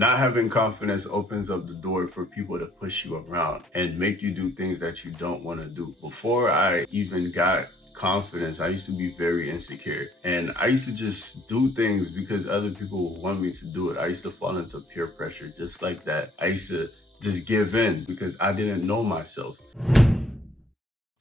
Not having confidence opens up the door for people to push you around and make you do things that you don't want to do. Before I even got confidence, I used to be very insecure and I used to just do things because other people would want me to do it. I used to fall into peer pressure just like that. I used to just give in because I didn't know myself.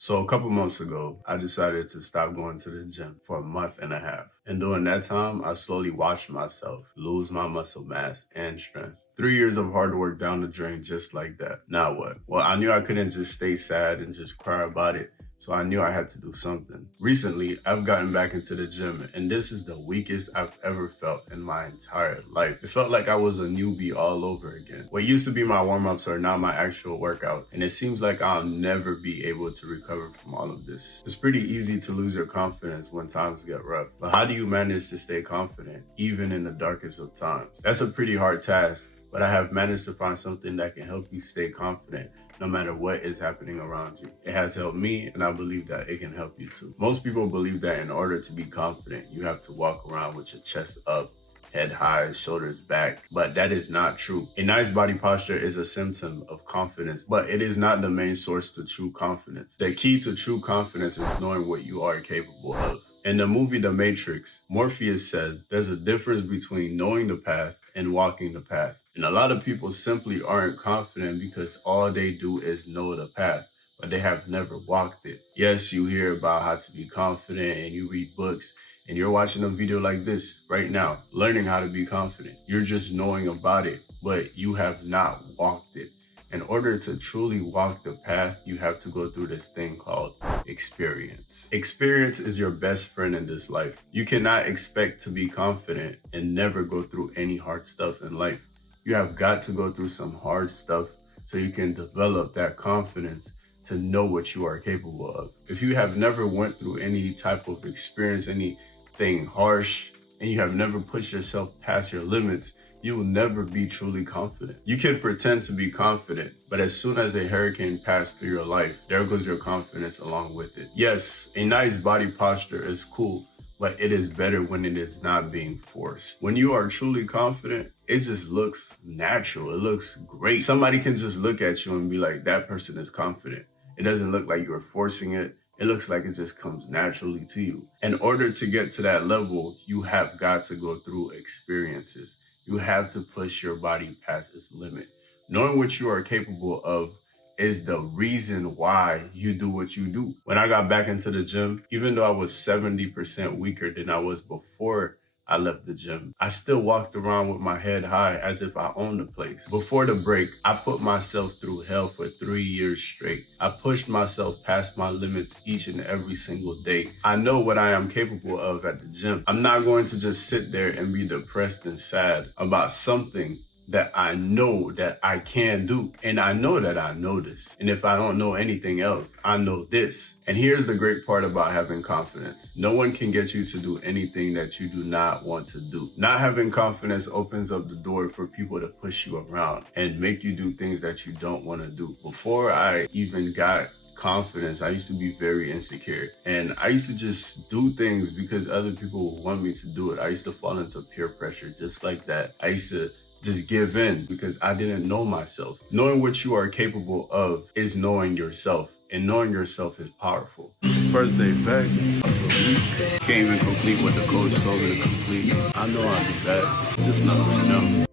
So a couple months ago, I decided to stop going to the gym for a month and a half. And during that time, I slowly watched myself lose my muscle mass and strength. 3 years of hard work down the drain just like that. Now what? Well, I knew I couldn't just stay sad and just cry about it. So I knew I had to do something. Recently, I've gotten back into the gym and this is the weakest I've ever felt in my entire life. It felt like I was a newbie all over again. What used to be my warm-ups are now my actual workouts. And it seems like I'll never be able to recover from all of this. It's pretty easy to lose your confidence when times get rough. But how do you manage to stay confident, even in the darkest of times? That's a pretty hard task. But I have managed to find something that can help you stay confident no matter what is happening around you. It has helped me, and I believe that it can help you too. Most people believe that in order to be confident, you have to walk around with your chest up, head high, shoulders back, but that is not true. A nice body posture is a symptom of confidence, but it is not the main source to true confidence. The key to true confidence is knowing what you are capable of. In the movie The Matrix, Morpheus said, there's a difference between knowing the path and walking the path. And a lot of people simply aren't confident because all they do is know the path, but they have never walked it. Yes, you hear about how to be confident and you read books and you're watching a video like this right now, learning how to be confident. You're just knowing about it, but you have not walked it. In order to truly walk the path, you have to go through this thing called experience. Experience is your best friend in this life. You cannot expect to be confident and never go through any hard stuff in life. You have got to go through some hard stuff so you can develop that confidence to know what you are capable of. If you have never went through any type of experience, anything harsh, and you have never pushed yourself past your limits, you will never be truly confident. You can pretend to be confident, but as soon as a hurricane passes through your life, there goes your confidence along with it. Yes, a nice body posture is cool, but it is better when it is not being forced. When you are truly confident, it just looks natural. It looks great. Somebody can just look at you and be like, that person is confident. It doesn't look like you're forcing it. It looks like it just comes naturally to you. In order to get to that level, you have got to go through experiences. You have to push your body past its limit. Knowing what you are capable of is the reason why you do what you do. When I got back into the gym, even though I was 70% weaker than I was before I left the gym, I still walked around with my head high as if I owned the place. Before the break, I put myself through hell for 3 years straight. I pushed myself past my limits each and every single day. I know what I am capable of at the gym. I'm not going to just sit there and be depressed and sad about something that I know that I can do. And I know that I know this. And if I don't know anything else, I know this. And here's the great part about having confidence. No one can get you to do anything that you do not want to do. Not having confidence opens up the door for people to push you around and make you do things that you don't want to do. Before I even got confidence, I used to be very insecure and I used to just do things because other people would want me to do it. I used to fall into peer pressure just like that. I used to just give in because I didn't know myself. Knowing what you are capable of is knowing yourself, and knowing yourself is powerful. First day back, I feel weak. Can't even complete what the coach told me to complete. I know I did that, just not right now.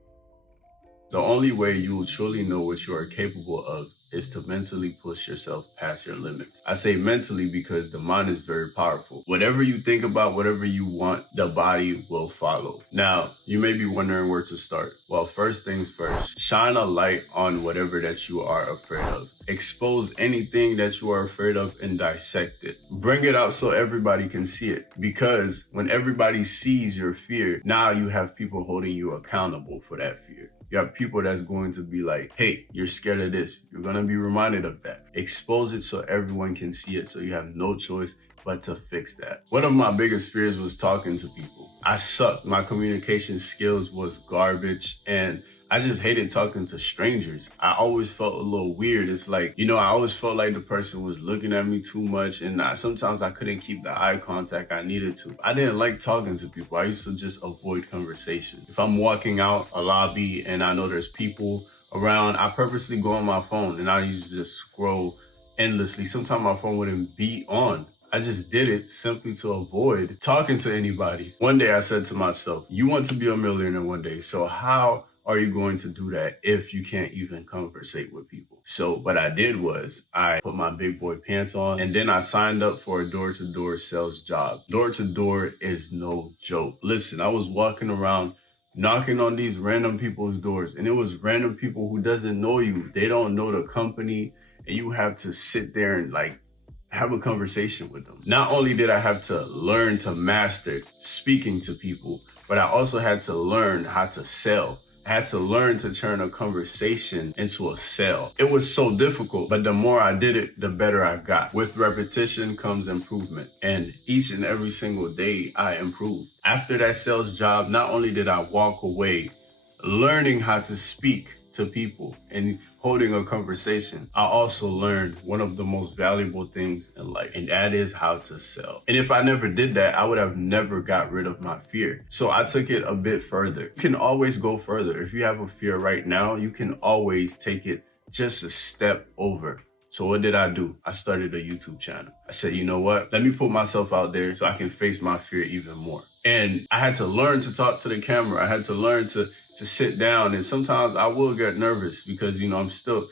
The only way you will truly know what you are capable of is to mentally push yourself past your limits. I say mentally because the mind is very powerful. Whatever you think about, whatever you want, the body will follow. Now, you may be wondering where to start. Well, first things first, shine a light on whatever that you are afraid of. Expose anything that you are afraid of and dissect it. Bring it out so everybody can see it. Because when everybody sees your fear, now you have people holding you accountable for that fear. You have people that's going to be like, hey, you're scared of this. You're going want to be reminded of that. Expose it so everyone can see it, so you have no choice but to fix that. One of my biggest fears was talking to people. I sucked. My communication skills was garbage, and I just hated talking to strangers. I always felt a little weird. It's like, I always felt like the person was looking at me too much, and sometimes I couldn't keep the eye contact I needed to. I didn't like talking to people. I used to just avoid conversation. If I'm walking out a lobby and I know there's people around, I purposely go on my phone and I used to just scroll endlessly. Sometimes my phone wouldn't be on. I just did it simply to avoid talking to anybody. One day I said to myself, you want to be a millionaire one day, so how are you going to do that if you can't even conversate with people? So what I did was I put my big boy pants on, and then I signed up for a door-to-door sales job. Door-to-door is no joke. Listen, I was walking around knocking on these random people's doors, and it was random people who doesn't know you. They don't know the company, and you have to sit there and have a conversation with them. Not only did I have to learn to master speaking to people, but I also had to learn how to sell. I had to learn to turn a conversation into a sale. It was so difficult, but the more I did it, the better I got. With repetition comes improvement, and each and every single day I improved. After that sales job, not only did I walk away learning how to speak to people and holding a conversation, I also learned one of the most valuable things in life, and that is how to sell. And if I never did that, I would have never got rid of my fear. So I took it a bit further. You can always go further. If you have a fear right now, you can always take it just a step over. So what did I do? I started a YouTube channel. I said, you know what? Let me put myself out there so I can face my fear even more. And I had to learn to talk to the camera. I had to learn to sit down, and sometimes I will get nervous because I'm still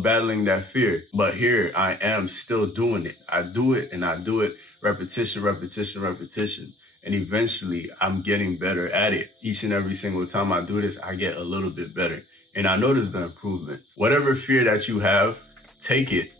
battling that fear. But here I am still doing it. I do it and I do it, repetition, repetition, repetition. And eventually I'm getting better at it. Each and every single time I do this, I get a little bit better. And I notice the improvements. Whatever fear that you have, take it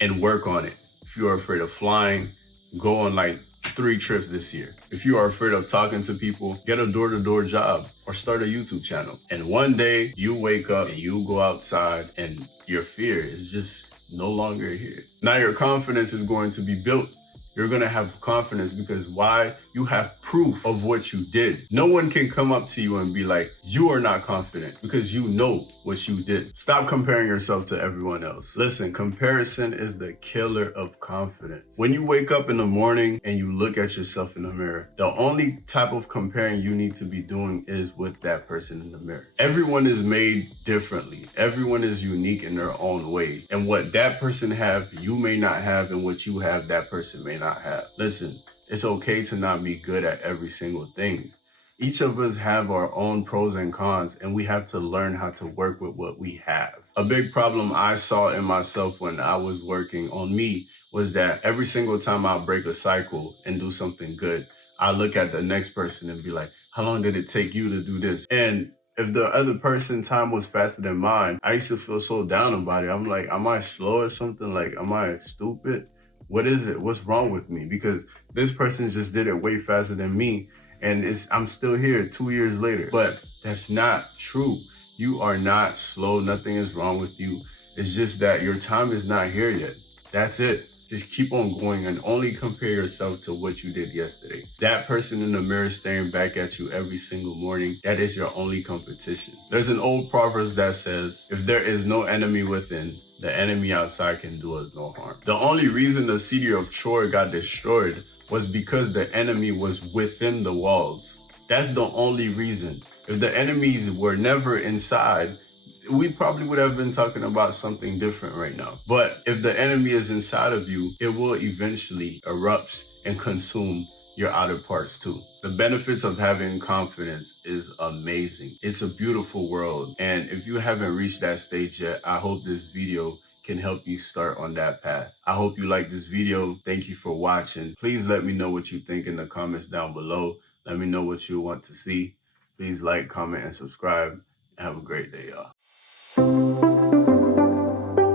and work on it. If you are afraid of flying, go on 3 trips this year. If you are afraid of talking to people, get a door-to-door job or start a YouTube channel. And one day you wake up and you go outside and your fear is just no longer here. Now your confidence is going to be built. You're going to have confidence because why? You have proof of what you did. No one can come up to you and be like, you are not confident, because you know what you did. Stop comparing yourself to everyone else. Listen, comparison is the killer of confidence. When you wake up in the morning and you look at yourself in the mirror, the only type of comparing you need to be doing is with that person in the mirror. Everyone is made differently. Everyone is unique in their own way. And what that person have, you may not have, and what you have, that person may not have. Listen, it's okay to not be good at every single thing. Each of us have our own pros and cons, and we have to learn how to work with what we have. A big problem I saw in myself when I was working on me was that every single time I break a cycle and do something good, I look at the next person and be like, how long did it take you to do this? And if the other person's time was faster than mine, I used to feel so down about it. I'm like, am I slow or something? Am I stupid? What is it? What's wrong with me? Because this person just did it way faster than me, and I'm still here 2 years later. But that's not true. You are not slow. Nothing is wrong with you. It's just that your time is not here yet. That's it. Just keep on going and only compare yourself to what you did yesterday. That person in the mirror staring back at you every single morning, that is your only competition. There's an old proverb that says, if there is no enemy within, the enemy outside can do us no harm. The only reason the city of Troy got destroyed was because the enemy was within the walls. That's the only reason. If the enemies were never inside, we probably would have been talking about something different right now. But if the enemy is inside of you, it will eventually erupt and consume your outer parts too. The benefits of having confidence is amazing. It's a beautiful world. And if you haven't reached that stage yet, I hope this video can help you start on that path. I hope you like this video. Thank you for watching. Please let me know what you think in the comments down below. Let me know what you want to see. Please like, comment, and subscribe. Have a great day, y'all.